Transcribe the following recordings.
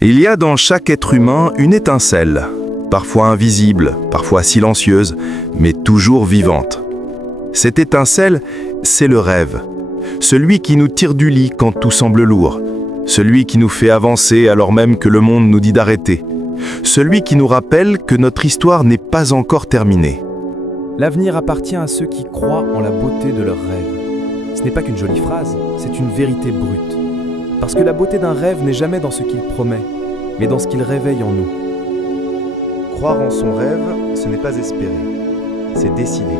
Il y a dans chaque être humain une étincelle, parfois invisible, parfois silencieuse, mais toujours vivante. Cette étincelle, c'est le rêve. Celui qui nous tire du lit quand tout semble lourd. Celui qui nous fait avancer alors même que le monde nous dit d'arrêter. Celui qui nous rappelle que notre histoire n'est pas encore terminée. L'avenir appartient à ceux qui croient en la beauté de leurs rêves. Ce n'est pas qu'une jolie phrase, c'est une vérité brute. Parce que la beauté d'un rêve n'est jamais dans ce qu'il promet, mais dans ce qu'il réveille en nous. Croire en son rêve, ce n'est pas espérer, c'est décider.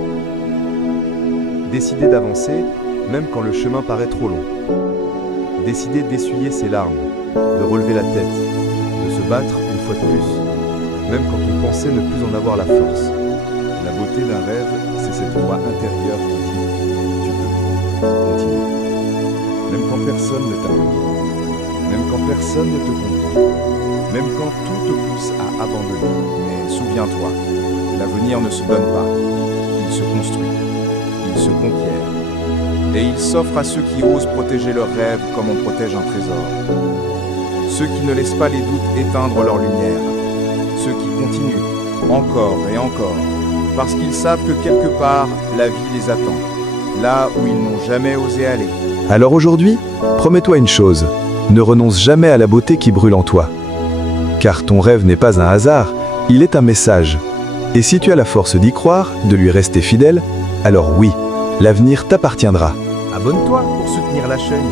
Décider d'avancer, même quand le chemin paraît trop long. Décider d'essuyer ses larmes, de relever la tête, de se battre une fois de plus, même quand on pensait ne plus en avoir la force. La beauté d'un rêve, c'est cette voix intérieure qui dit « Tu peux, continue ». Même quand personne ne t'applaudit, même quand personne ne te comprend, même quand tout te pousse à abandonner. Mais souviens-toi, l'avenir ne se donne pas, il se construit, il se conquiert. Et il s'offre à ceux qui osent protéger leurs rêves comme on protège un trésor. Ceux qui ne laissent pas les doutes éteindre leur lumière. Ceux qui continuent, encore et encore, parce qu'ils savent que quelque part, la vie les attend, là où ils n'ont jamais osé aller. Alors aujourd'hui, promets-toi une chose, ne renonce jamais à la beauté qui brûle en toi. Car ton rêve n'est pas un hasard, il est un message. Et si tu as la force d'y croire, de lui rester fidèle, alors oui, l'avenir t'appartiendra. Abonne-toi pour soutenir la chaîne.